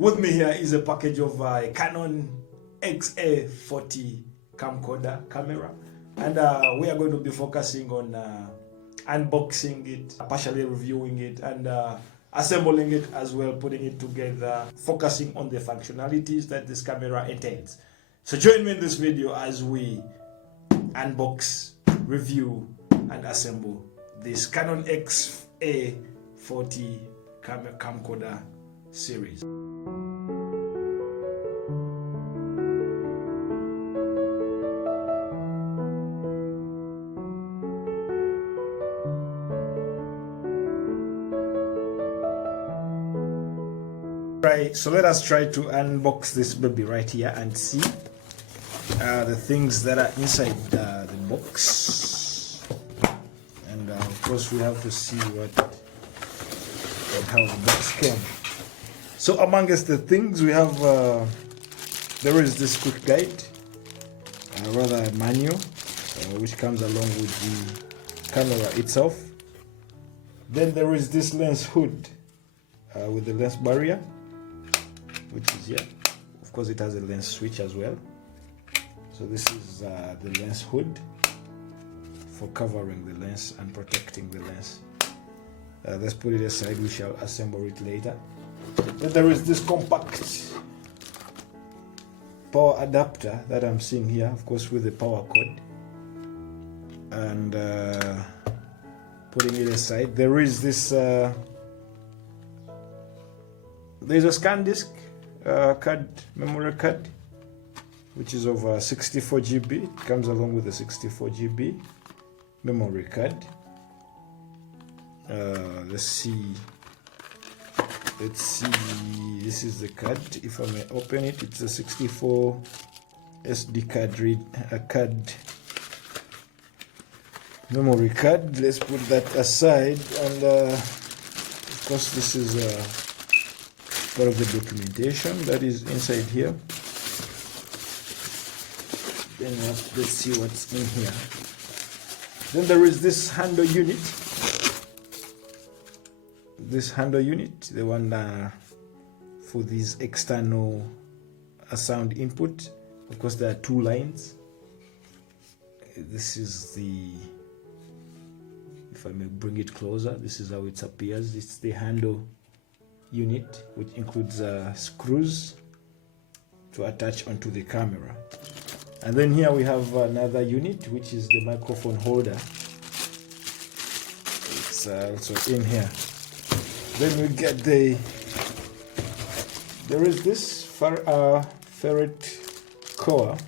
With me here is a package of a Canon Xa40 Camcorder camera, and we are going to be focusing on unboxing it, partially reviewing it, and assembling it as well, putting it together, focusing on the functionalities that this camera entails. So join me in this video as we unbox, review, and assemble this Canon Xa40 Camcorder series. Right, so let us try to unbox this baby right here and see the things that are inside the box, and of course we have to see how the box came. So amongst the things we have, there is this quick guide, rather a manual, which comes along with the camera itself. Then there is this lens hood with the lens barrier, which is here. Of course it has a lens switch as well. So this is the lens hood for covering the lens and protecting the lens. Let's put it aside, we shall assemble it later. Then there is this compact power adapter that I'm seeing here, of course with the power cord. And putting it aside, there is this there's a scan disk memory card, which is of 64 GB. It comes along with a 64 GB memory card. Let's see, this is the card. If I may open it, it's a 64 SD card memory card. Let's put that aside, and of course this is part of the documentation that is inside here. Then let's see what's in here. Then there is this handle unit. This handle unit, the one for these external sound input. Of course there are two lines. This is the, if I may bring it closer, this is how it appears. It's the handle unit, which includes screws to attach onto the camera. And then here we have another unit, which is the microphone holder. It's also in here. Then we get there is this ferrite core,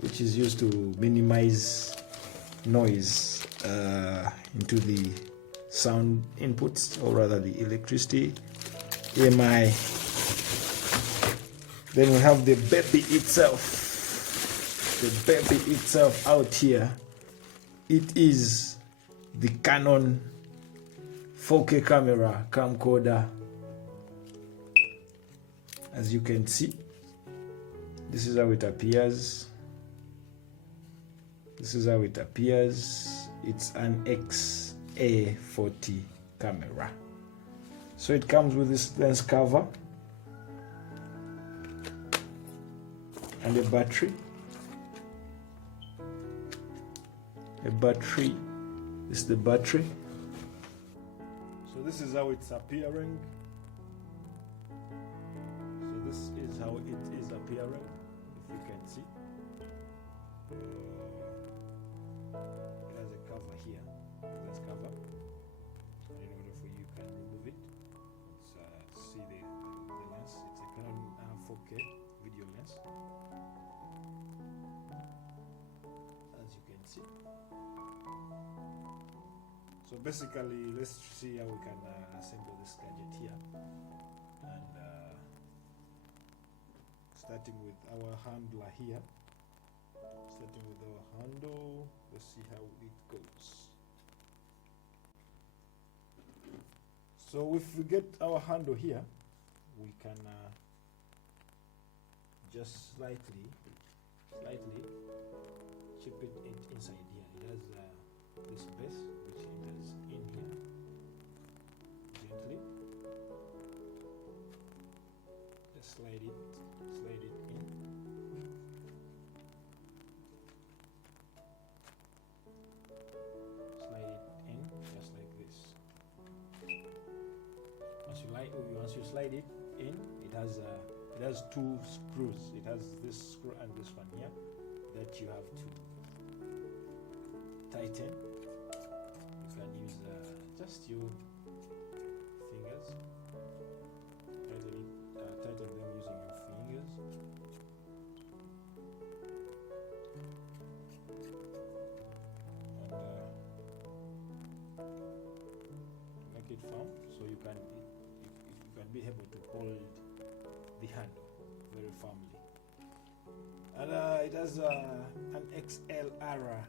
which is used to minimize noise into the sound inputs, or rather the electricity, EMI. Then we have the baby itself. The baby itself out here. It is the Canon 4K camera camcorder. As you can see, this is how it appears. This is how it appears. It's an Xa40 camera. So it comes with this lens cover and a battery. This is the battery. So this is how it's appearing. So this is how it is appearing, if you can see. It has a cover here, lens cover. And in order for you can remove it, let's see the lens. It's a Canon 4K video lens, as you can see. So basically, let's see how we can assemble this gadget here. And starting with our handler here. Starting with our handle, let's see how it goes. So if we get our handle here, we can just slightly chip it inside here. It has this base, which it is in here. Gently. slide it in. Slide it in just like this. Once you slide it in, it has two screws. It has this screw and this one here that you have to tighten. You can use just your fingers. Tighten them using your fingers. And make it firm so you can be able to hold the handle very firmly. And it has an XLR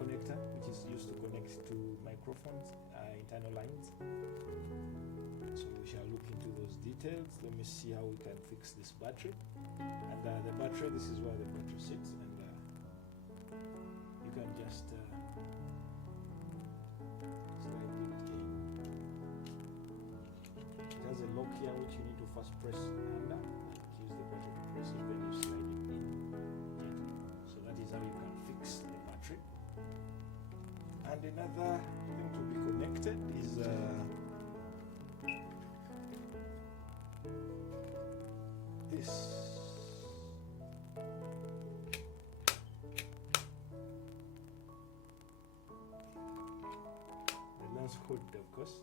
connector, which is used to connect to microphones, internal lines. So we shall look into those details. Let me see how we can fix this battery. And the battery, this is where the battery sits, and you can just slide it in. It has a lock here which you need to first press under, like use the battery to press it, then you slide it in gently. So that is how you can fix the battery. And another thing to be connected is this. The lens hood, of course,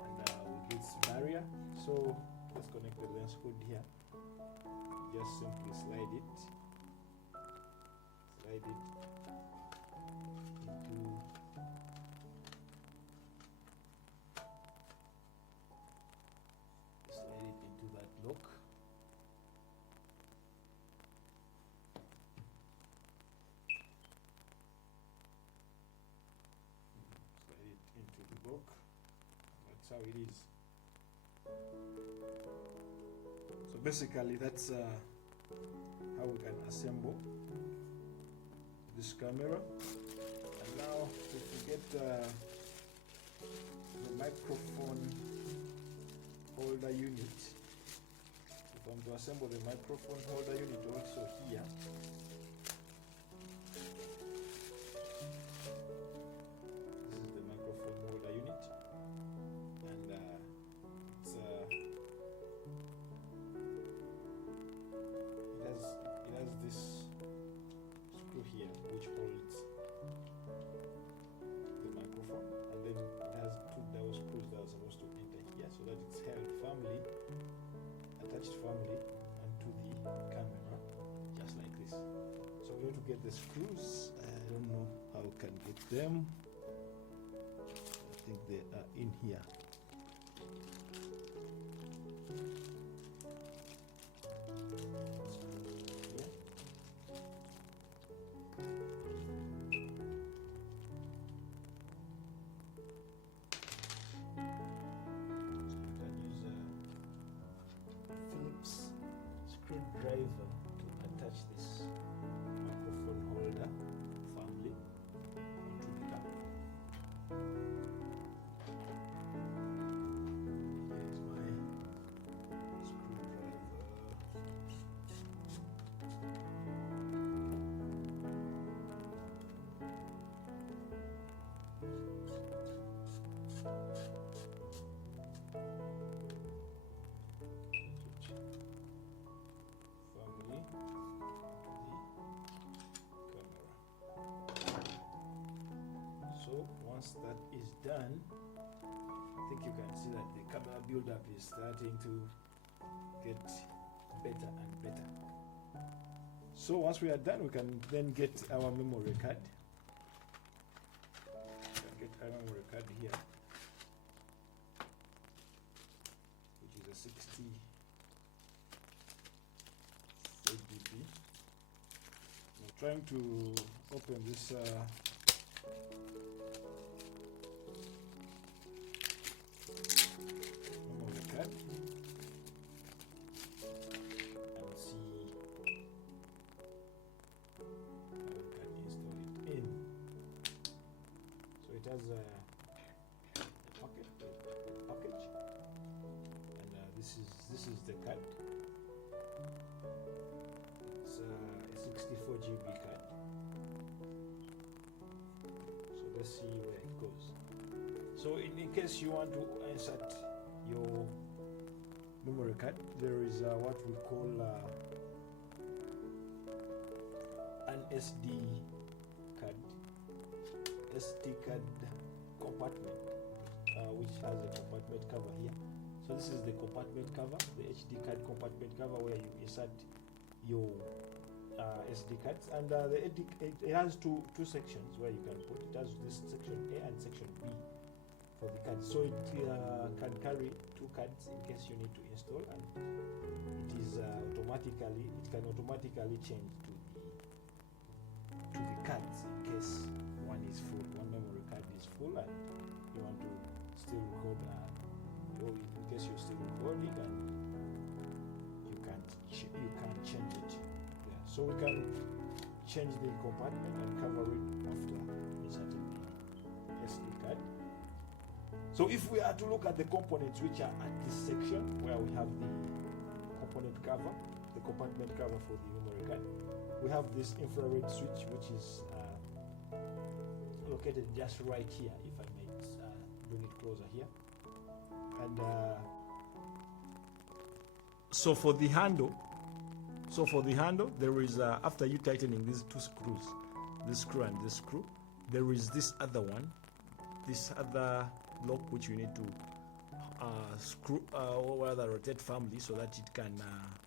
and with this barrier. So let's connect the lens hood here. Just simply slide it into that lock. Slide it into the lock. That's how it is. So basically that's how we can assemble this camera. And now if we get the microphone holder unit, if I'm to assemble the microphone holder unit also here, this is the microphone holder unit, and it has this screw here which holds the microphone, and then it has two dowel screws that are supposed to enter here so that it's held firmly, attached firmly onto the camera, just like this. So we need to get the screws. I don't know how we can get them. I think they are in here. Screwdriver to attach this microphone holder firmly onto the camera. Here is my screwdriver. Firmly to the camera. So once that is done, I think you can see that the camera build-up is starting to get better and better. So once we are done, we can then get our memory card. Get our memory card here, which is a 60 8dp. I'm trying to open this memory card and see how we can install it in. So it has a package, and this is the card. It's a 64 GB card. So let's see where it goes. So in case you want to insert your memory card, there is what we call an SD card compartment, which has a compartment cover here. So this is the compartment cover, the HD card compartment cover, where you insert your SD cards, and it has two sections where you can put it. It has this section A and section B for the cards, so it can carry two cards in case you need to install, and it is it can automatically change to the cards in case one memory card is full and you want to still record, or in case you're still recording and you can change it. Yeah, so we can change the compartment and cover it after inserting the SD card. So if we are to look at the components which are at this section where we have the component cover, the compartment cover for the memory card, we have this infrared switch, which is located just right here, if I may bring it closer here. And so for the handle, there is after you tightening these two screws, this screw and this screw, there is this other one, this other lock which you need to screw or rather rotate firmly so that it can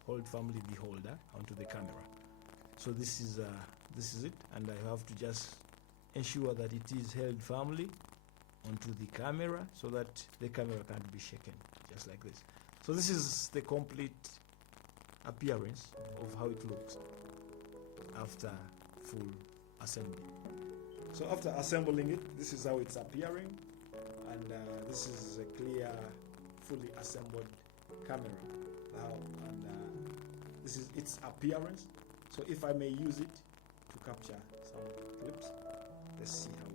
hold firmly the holder onto the camera. So this is it, and I have to just ensure that it is held firmly onto the camera so that the camera can't be shaken, just like this. So this is the complete appearance of how it looks after full assembly. So after assembling it, this is how it's appearing, and this is a clear, fully assembled camera now, and this is its appearance. So if I may use it to capture some clips, let's see how